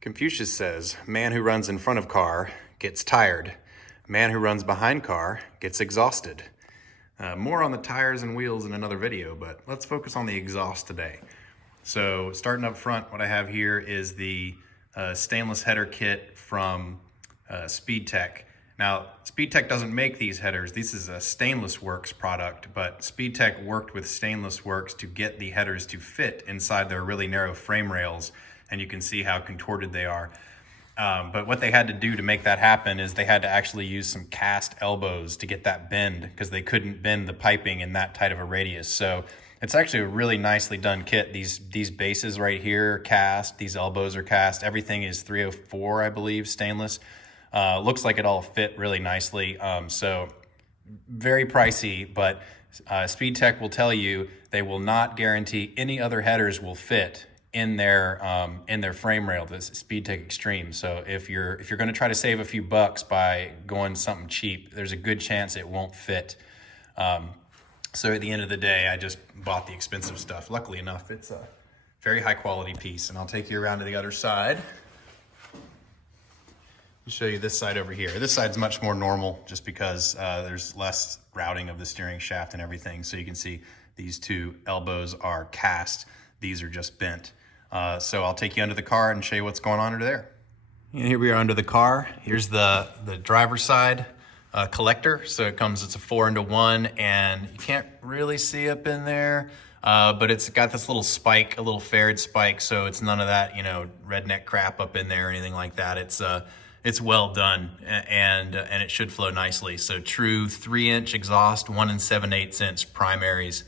Confucius says, man who runs in front of car gets tired. Man who runs behind car gets exhausted. More on the tires and wheels in another video, but let's focus on the exhaust today. So starting up front, what I have here is the stainless header kit from SpeedTech. Now, SpeedTech doesn't make these headers. This is a Stainless Works product, but SpeedTech worked with Stainless Works to get the headers to fit inside their really narrow frame rails, and you can see how contorted they are. But what they had to do to make that happen is they had to actually use some cast elbows to get that bend, because they couldn't bend the piping in that tight of a radius. So it's actually a really nicely done kit. These bases right here are cast, these elbows are cast, everything is 304, I believe, stainless. Looks like it all fit really nicely. So very pricey, but SpeedTech will tell you they will not guarantee any other headers will fit in their frame rail, this SpeedTech Extreme. So if you're going to try to save a few bucks by going something cheap, there's a good chance it won't fit. So at the end of the day, I just bought the expensive stuff. Luckily enough, it's a very high quality piece, and I'll take you around to the other side. I'll show you this side over here. This side's much more normal just because there's less routing of the steering shaft and everything. So you can see these two elbows are cast. These are just bent. So I'll take you under the car and show you what's going on under there. And here we are under the car. Here's the driver's side collector. So it's a 4-into-1, and you can't really see up in there, but it's got this little spike, a little ferrite spike. So it's none of that, redneck crap up in there or anything like that. It's well done, and it should flow nicely. So true 3-inch exhaust, 1 7/8" primaries.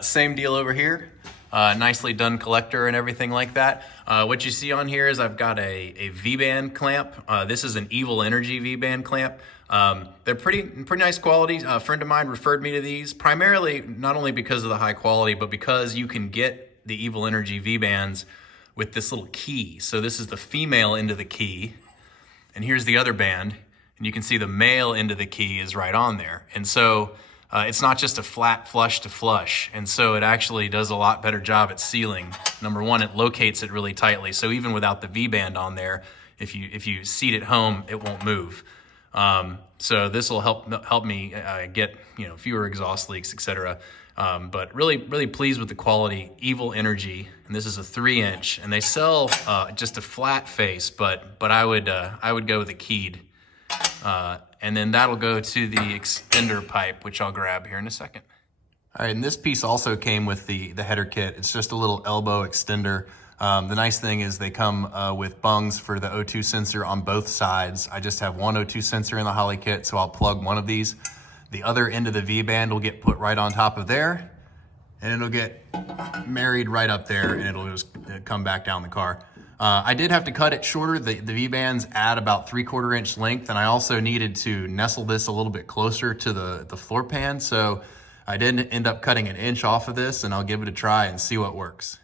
Same deal over here. Nicely done collector and everything like that. What you see on here is I've got a V-band clamp. This is an Evil Energy V-band clamp. They're pretty nice quality. A friend of mine referred me to these, primarily not only because of the high quality, but because you can get the Evil Energy V-bands with this little key. So this is the female end of the key, and here's the other band, and you can see the male end of the key is right on there. And so it's not just a flat flush to flush, and so it actually does a lot better job at sealing. Number one, it locates it really tightly, so even without the V-band on there, if you seat it home, it won't move. So this will help me get fewer exhaust leaks, etc. But really pleased with the quality. Evil Energy, and this is a 3-inch, and they sell just a flat face, but I would go with a keyed. And then that'll go to the extender pipe, which I'll grab here in a second. All right, and this piece also came with the header kit. It's just a little elbow extender. The nice thing is they come with bungs for the O2 sensor on both sides. I just have one O2 sensor in the Holly kit, so I'll plug one of these. The other end of the V-band will get put right on top of there, and it'll get married right up there, and it'll just come back down the car. I did have to cut it shorter. The V-bands add about 3/4 inch length, and I also needed to nestle this a little bit closer to the floor pan, so I did end up cutting 1 inch off of this, and I'll give it a try and see what works.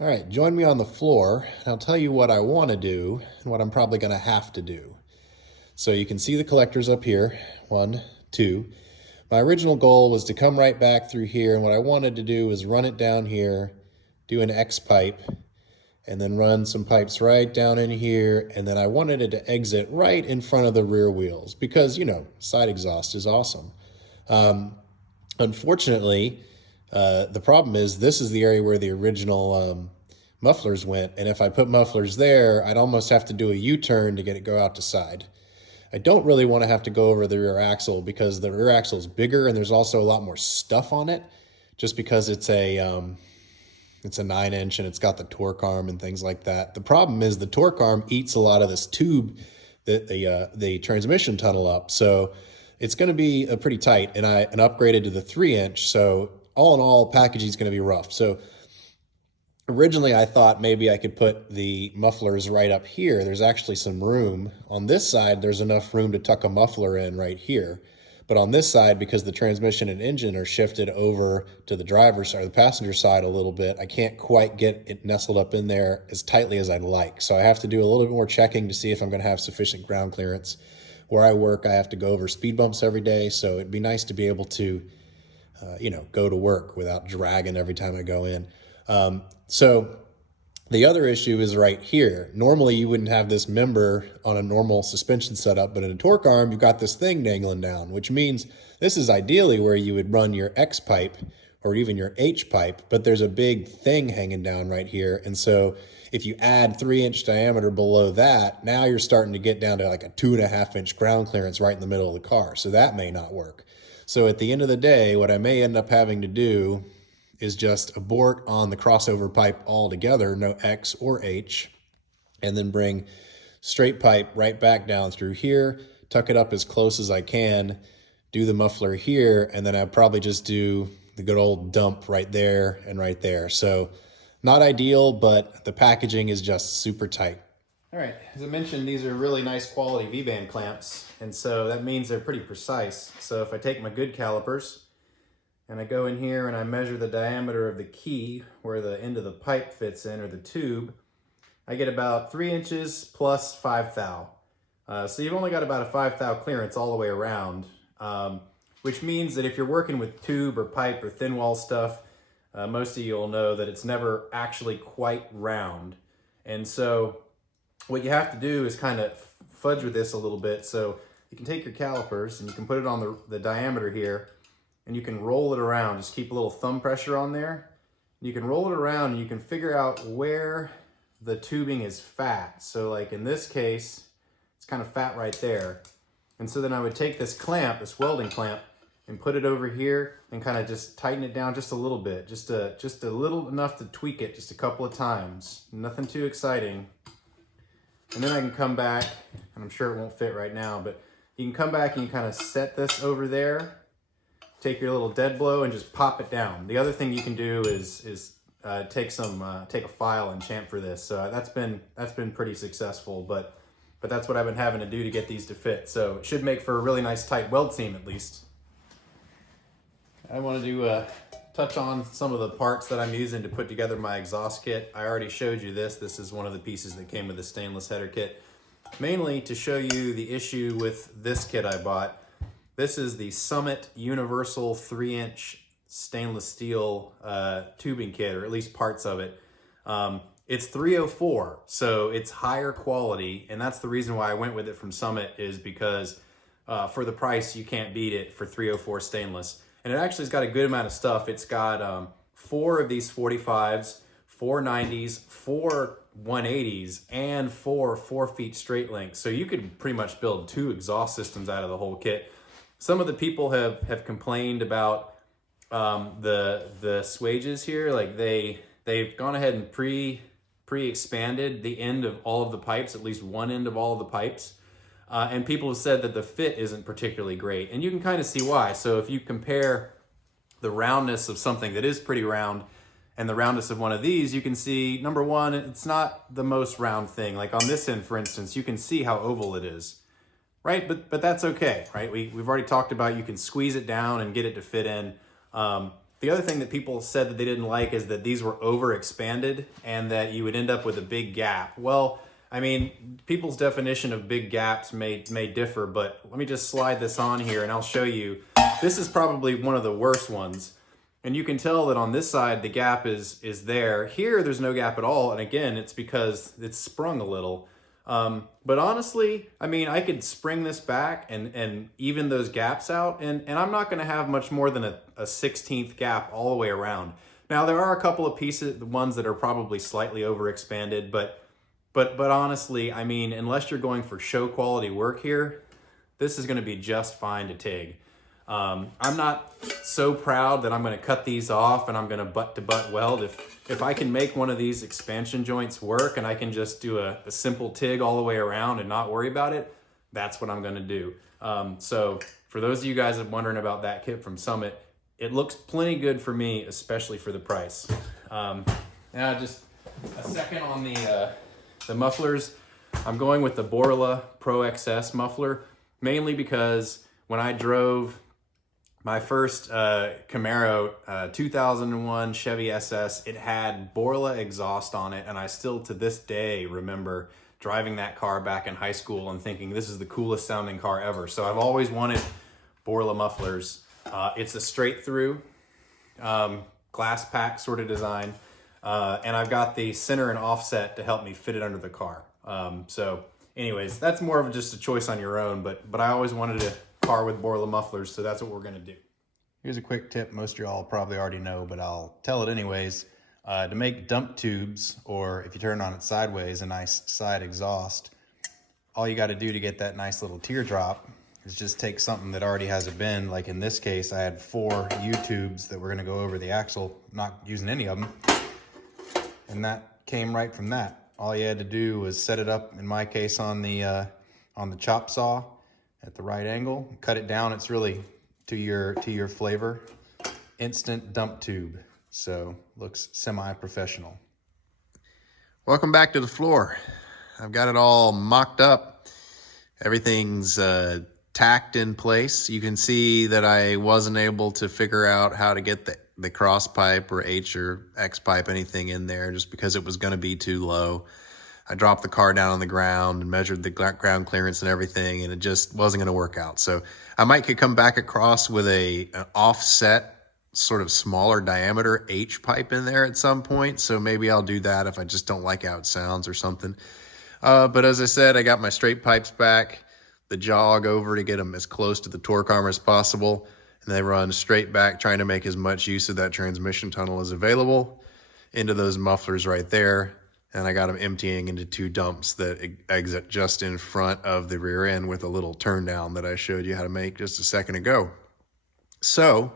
All right, join me on the floor, and I'll tell you what I want to do and what I'm probably going to have to do. So you can see the collectors up here, 1, 2. My original goal was to come right back through here, and what I wanted to do was run it down here, do an X pipe, and then run some pipes right down in here, and then I wanted it to exit right in front of the rear wheels because, side exhaust is awesome. Unfortunately, the problem is this is the area where the original mufflers went, and if I put mufflers there, I'd almost have to do a U-turn to get it go out to side. I don't really want to have to go over the rear axle because the rear axle is bigger, and there's also a lot more stuff on it just because it's a 9-inch and it's got the torque arm and things like that. The problem is the torque arm eats a lot of this tube that the transmission tunnel up. So it's going to be pretty tight, and I upgraded to the 3-inch. So all in all, packaging is going to be rough. So originally I thought maybe I could put the mufflers right up here. There's actually some room. On this side, there's enough room to tuck a muffler in right here. But on this side, because the transmission and engine are shifted over to the driver's side or the passenger side a little bit, I can't quite get it nestled up in there as tightly as I'd like. So I have to do a little bit more checking to see if I'm going to have sufficient ground clearance. Where I work, I have to go over speed bumps every day, so it'd be nice to be able to, go to work without dragging every time I go in. So The other issue is right here. Normally you wouldn't have this member on a normal suspension setup, but in a torque arm, you've got this thing dangling down, which means this is ideally where you would run your X pipe or even your H pipe, but there's a big thing hanging down right here. And so if you add 3-inch diameter below that, now you're starting to get down to like a 2.5-inch ground clearance right in the middle of the car. So that may not work. So at the end of the day, what I may end up having to do is just abort on the crossover pipe altogether, no X or H, and then bring straight pipe right back down through here, tuck it up as close as I can, do the muffler here, and then I'd probably just do the good old dump right there and right there. So not ideal, but the packaging is just super tight. All right, as I mentioned, these are really nice quality V-band clamps, and so that means they're pretty precise. So if I take my good calipers, and I go in here and I measure the diameter of the key where the end of the pipe fits in, or the tube, I get about 3 inches plus 5 thou. So you've only got about a 5 thou clearance all the way around, which means that if you're working with tube or pipe or thin wall stuff, most of you will know that it's never actually quite round. And so what you have to do is kind of fudge with this a little bit. So you can take your calipers and you can put it on the diameter here, and you can roll it around. Just keep a little thumb pressure on there. You can roll it around and you can figure out where the tubing is fat. So like in this case, it's kind of fat right there. And so then I would take this clamp, this welding clamp, and put it over here and kind of just tighten it down just a little bit, just a little enough to tweak it just a couple of times. Nothing too exciting. And then I can come back, and I'm sure it won't fit right now, but you can come back and you kind of set this over there, take your little dead blow and just pop it down. The other thing you can do is take a file and chamfer this. So that's been pretty successful, but that's what I've been having to do to get these to fit. So it should make for a really nice tight weld seam at least. I wanted to touch on some of the parts that I'm using to put together my exhaust kit. I already showed you this. This is one of the pieces that came with the stainless header kit, mainly to show you the issue with this kit I bought. This is the Summit Universal 3-inch stainless steel tubing kit, or at least parts of it. It's 304, so it's higher quality, and that's the reason why I went with it from Summit, is because for the price, you can't beat it for 304 stainless. And it actually has got a good amount of stuff. It's got 4 of these 45s, 4 90s, 4 180s, and 4 4-feet straight links. So you could pretty much build 2 exhaust systems out of the whole kit. Some of the people have complained about the swages here. Like they've gone ahead and pre-expanded the end of all of the pipes, at least one end of all of the pipes. And people have said that the fit isn't particularly great. And you can kind of see why. So if you compare the roundness of something that is pretty round and the roundness of one of these, you can see, number one, it's not the most round thing. Like on this end, for instance, you can see how oval it is. Right, but that's okay, right? We've already talked about you can squeeze it down and get it to fit in. The other thing that people said that they didn't like is that these were overexpanded and that you would end up with a big gap. Well, I mean, people's definition of big gaps may differ, but let me just slide this on here and I'll show you. This is probably one of the worst ones. And you can tell that on this side, the gap is there. Here, there's no gap at all. And again, it's because it's sprung a little. But honestly, I mean, I could spring this back and even those gaps out, and I'm not going to have much more than a 16th gap all the way around. Now, there are a couple of pieces, the ones that are probably slightly overexpanded, but honestly, I mean, unless you're going for show quality work here, this is going to be just fine to TIG. I'm not so proud that I'm going to cut these off and I'm going to butt-to-butt weld. If I can make one of these expansion joints work and I can just do a simple TIG all the way around and not worry about it, that's what I'm going to do. So for those of you guys that are wondering about that kit from Summit, it looks plenty good for me, especially for the price. Now just a second on the mufflers. I'm going with the Borla Pro XS muffler, mainly because when I drove my first Camaro 2001 Chevy SS, it had Borla exhaust on it, and I still to this day remember driving that car back in high school and thinking this is the coolest sounding car ever. So I've always wanted Borla mufflers. It's a straight through glass pack sort of design. And I've got the center and offset to help me fit it under the car. So anyways, that's more of just a choice on your own, but I always wanted a car with Borla mufflers, so that's what we're gonna do. Here's a quick tip most of y'all probably already know, but I'll tell it anyways. To make dump tubes, or if you turn it on its sideways, a nice side exhaust, all you gotta do to get that nice little teardrop is just take something that already has a bend. Like in this case, I had 4 U-tubes that were gonna go over the axle, not using any of them. And that came right from that. All you had to do was set it up, in my case, on the chop saw at the right angle, cut it down. It's really to your flavor. Instant dump tube. So looks semi-professional. Welcome back to the floor. I've got it all mocked up. Everything's tacked in place. You can see that I wasn't able to figure out how to get the cross pipe or H or X pipe, anything in there, just because it was going to be too low. I dropped the car down on the ground and measured the ground clearance and everything, and it just wasn't going to work out. So I could come back across with an offset, sort of smaller diameter H pipe in there at some point. So maybe I'll do that if I just don't like how it sounds or something. But as I said, I got my straight pipes back, the jog over to get them as close to the torque arm as possible. And they run straight back, trying to make as much use of that transmission tunnel as available into those mufflers right there. And I got them emptying into 2 dumps that exit just in front of the rear end with a little turn down that I showed you how to make just a second ago. So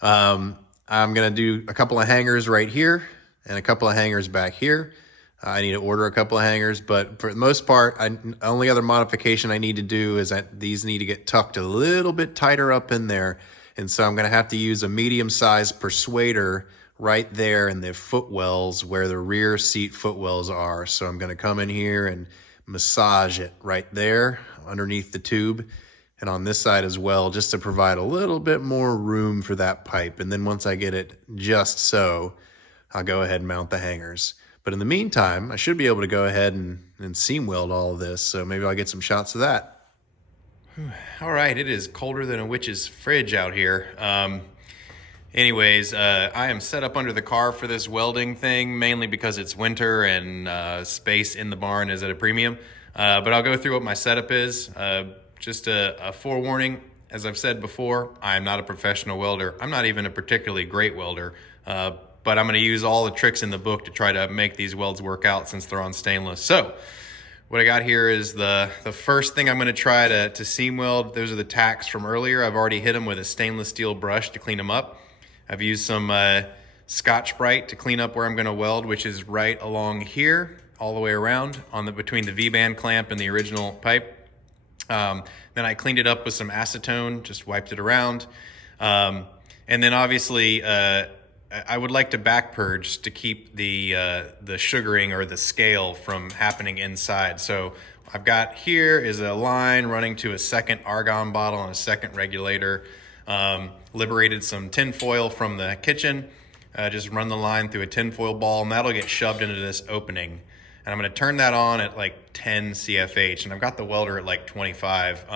I'm gonna do a couple of hangers right here and a couple of hangers back here. I need to order a couple of hangers, but for the most part, only other modification I need to do is that these need to get tucked a little bit tighter up in there. And so I'm gonna have to use a medium-sized persuader right there in the footwells where the rear seat footwells are. So I'm gonna come in here and massage it right there underneath the tube and on this side as well, just to provide a little bit more room for that pipe. And then once I get it just so, I'll go ahead and mount the hangers. But in the meantime, I should be able to go ahead and seam weld all of this. So maybe I'll get some shots of that. All right, it is colder than a witch's fridge out here. Anyways, I am set up under the car for this welding thing, mainly because it's winter and space in the barn is at a premium. But I'll go through what my setup is. Just a forewarning, as I've said before, I'm not a professional welder. I'm not even a particularly great welder, but I'm gonna use all the tricks in the book to try to make these welds work out since they're on stainless. So what I got here is the first thing I'm gonna try to seam weld. Those are the tacks from earlier. I've already hit them with a stainless steel brush to clean them up. I've used some Scotch-Brite to clean up where I'm gonna weld, which is right along here, all the way around between the V-band clamp and the original pipe. Then I cleaned it up with some acetone, just wiped it around. And then obviously, I would like to back purge to keep the sugaring or the scale from happening inside. So I've got here is a line running to a second argon bottle and a second regulator. Liberated some tin foil from the kitchen. Just run the line through a tin foil ball and that'll get shoved into this opening. And I'm gonna turn that on at like 10 CFH, and I've got the welder at like 25.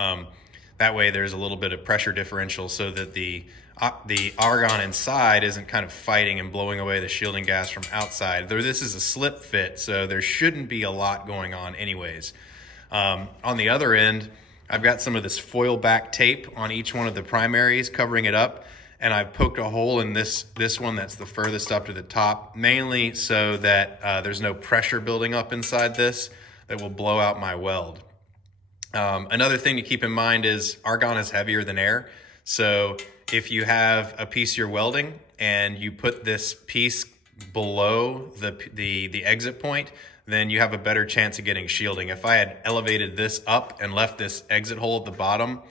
That way there's a little bit of pressure differential so that the argon inside isn't kind of fighting and blowing away the shielding gas from outside. This is a slip fit, so there shouldn't be a lot going on anyways. On the other end, I've got some of this foil back tape on each one of the primaries covering it up. And I've poked a hole in this one that's the furthest up to the top, mainly so that there's no pressure building up inside this that will blow out my weld. Another thing to keep in mind is argon is heavier than air. So if you have a piece you're welding and you put this piece below the exit point, then you have a better chance of getting shielding. If I had elevated this up and left this exit hole at the bottom,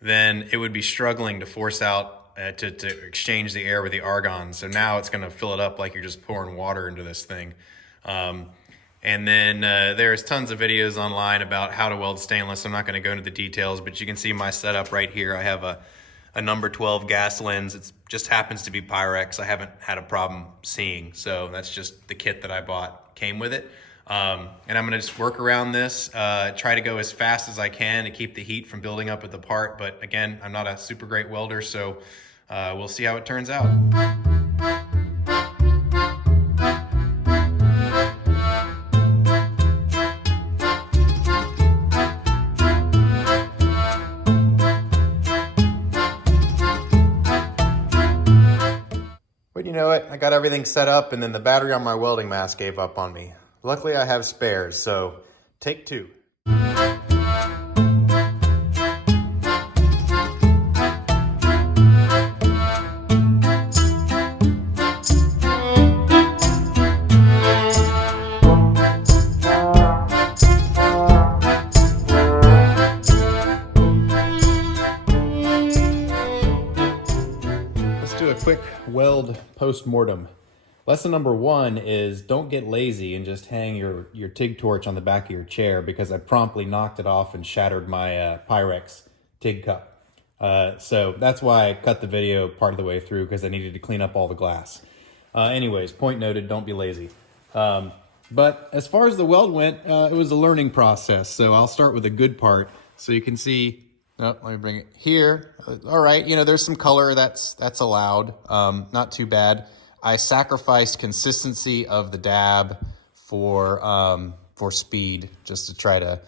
then it would be struggling to force out to exchange the air with the argon. So now it's gonna fill it up like you're just pouring water into this thing. And then there's tons of videos online about how to weld stainless. I'm not gonna go into the details, but you can see my setup right here. I have a number 12 gas lens. It just happens to be Pyrex. I haven't had a problem seeing. So that's just the kit that I bought, came with it. And I'm gonna just work around this, try to go as fast as I can to keep the heat from building up at the part. But again, I'm not a super great welder, so we'll see how it turns out. I got everything set up, and then the battery on my welding mask gave up on me. Luckily, I have spares, so take two. Let's do a quick weld post-mortem. Lesson number one is don't get lazy and just hang your TIG torch on the back of your chair, because I promptly knocked it off and shattered my Pyrex TIG cup. So that's why I cut the video part of the way through, because I needed to clean up all the glass. Anyways, point noted, don't be lazy. But as far as the weld went, it was a learning process. So I'll start with the good part. So you can see, oh, let me bring it here. All right, you know, there's some color that's allowed, not too bad. I sacrificed consistency of the dab for speed, just to try to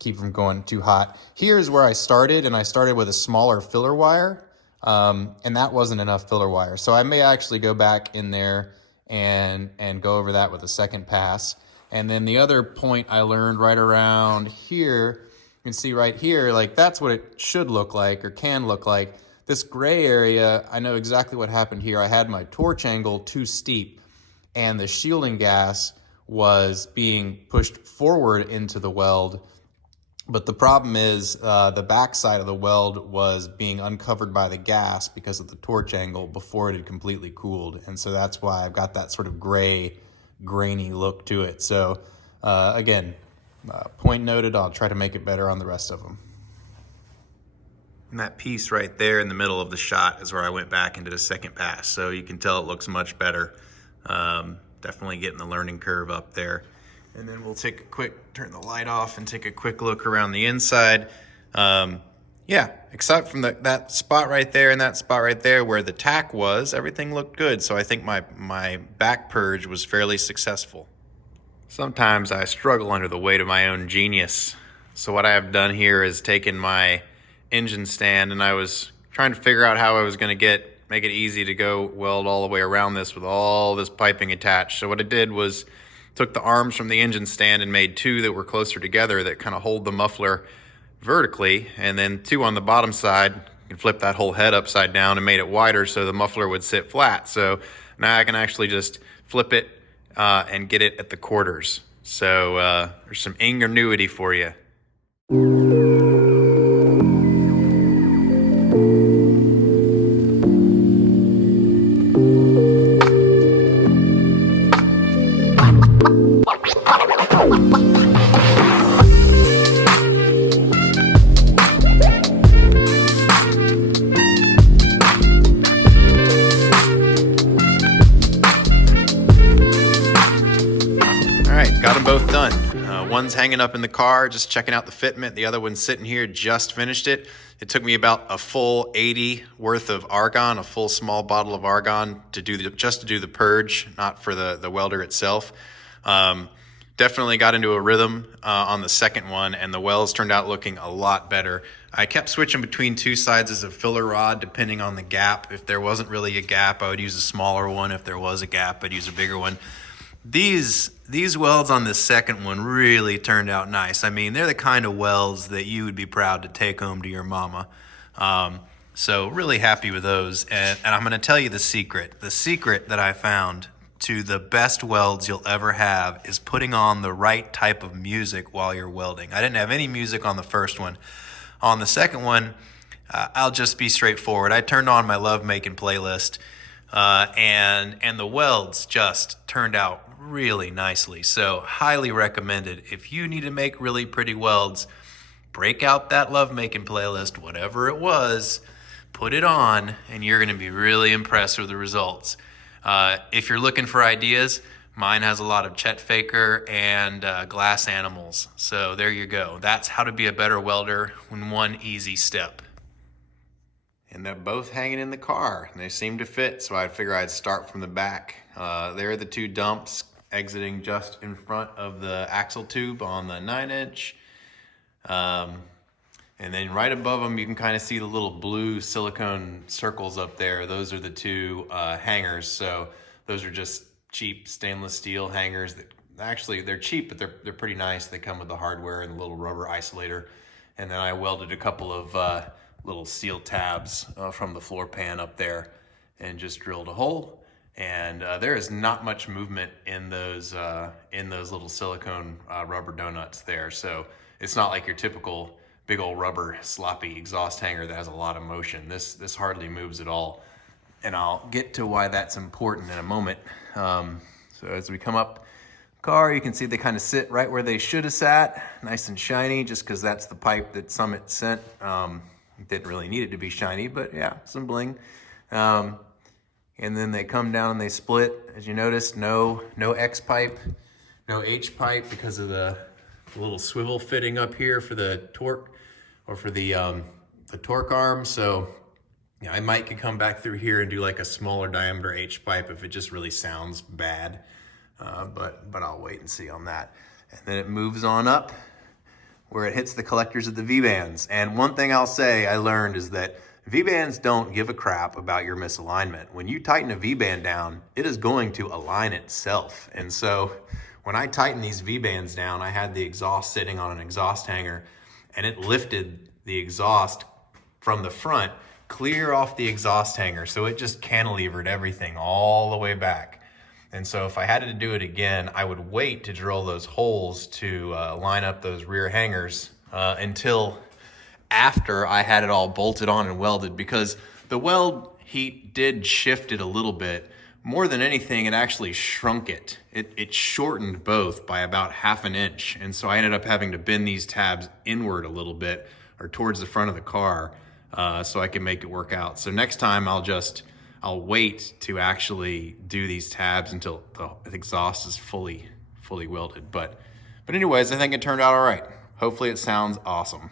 keep from going too hot. Here's where I started, and I started with a smaller filler wire, and that wasn't enough filler wire. So I may actually go back in there and go over that with a second pass. And then the other point I learned right around here, you can see right here, like that's what it should look like or can look like. This gray area, I know exactly what happened here. I had my torch angle too steep, and the shielding gas was being pushed forward into the weld. But the problem is the back side of the weld was being uncovered by the gas because of the torch angle before it had completely cooled. And so that's why I've got that sort of gray, grainy look to it. So again, point noted, I'll try to make it better on the rest of them. And that piece right there in the middle of the shot is where I went back into the second pass. So you can tell it looks much better. Definitely getting the learning curve up there. And then we'll take a quick, turn the light off and take a quick look around the inside. Yeah, except from that spot right there and that spot right there where the tack was, everything looked good. So I think my back purge was fairly successful. Sometimes I struggle under the weight of my own genius. So what I have done here is taken my engine stand, and I was trying to figure out how I was going to make it easy to go weld all the way around this with all this piping attached. So what I did was took the arms from the engine stand and made two that were closer together that kind of hold the muffler vertically, and then two on the bottom side. You can flip that whole head upside down and made it wider so the muffler would sit flat. So now I can actually just flip it and get it at the quarters. So there's some ingenuity for you. Got them both done. One's hanging up in the car, just checking out the fitment. The other one's sitting here, just finished it. It took me about a full 80 worth of argon, a full small bottle of argon to do the purge, not for the welder itself. Definitely got into a rhythm on the second one, and the welds turned out looking a lot better. I kept switching between two sizes of filler rod depending on the gap. If there wasn't really a gap, I would use a smaller one. If there was a gap, I'd use a bigger one. These welds on this second one really turned out nice. I mean, they're the kind of welds that you would be proud to take home to your mama. So really happy with those. And I'm going to tell you the secret. The secret that I found to the best welds you'll ever have is putting on the right type of music while you're welding. I didn't have any music on the first one. On the second one, I'll just be straightforward. I turned on my lovemaking playlist, and the welds just turned out really nicely. So highly recommended. If you need to make really pretty welds, break out that lovemaking playlist, whatever it was, put it on, and you're going to be really impressed with the results. If you're looking for ideas, mine has a lot of Chet Faker and glass animals. So there you go. That's how to be a better welder in one easy step. And they're both hanging in the car, and they seem to fit, so I figure I'd start from the back. There are the two dumps exiting just in front of the axle tube on the 9-inch. And And then right above them, you can kind of see the little blue silicone circles up there. Those are the two hangers. So those are just cheap stainless steel hangers that actually they're cheap, but they're pretty nice. They come with the hardware and the little rubber isolator. And then I welded a couple of little steel tabs from the floor pan up there and just drilled a hole. And there is not much movement in those little silicone rubber donuts there. So it's not like your typical big old rubber sloppy exhaust hanger that has a lot of motion. This hardly moves at all. And I'll get to why that's important in a moment. So as we come up car, you can see they kind of sit right where they should have sat, nice and shiny, just because that's the pipe that Summit sent. Didn't really need it to be shiny, but yeah, some bling. And then they come down and they split. As you notice, no X pipe, no H pipe because of the little swivel fitting up here for the torque or for the torque arm. So yeah, I might could come back through here and do like a smaller diameter H pipe if it just really sounds bad. But I'll wait and see on that. And then it moves on up where it hits the collectors of the V-bands. And one thing I'll say I learned is that V-bands don't give a crap about your misalignment. When you tighten a V-band down, it is going to align itself. And so when I tightened these V-bands down, I had the exhaust sitting on an exhaust hanger, and it lifted the exhaust from the front clear off the exhaust hanger. So it just cantilevered everything all the way back. And so if I had to do it again, I would wait to drill those holes to line up those rear hangers until after I had it all bolted on and welded, because the weld heat did shift it a little bit. More than anything, it actually shrunk it. It shortened both by about 1/2 inch. And so I ended up having to bend these tabs inward a little bit or towards the front of the car so I can make it work out. So next time I'll wait to actually do these tabs until the exhaust is fully welded. But anyways, I think it turned out all right. Hopefully it sounds awesome.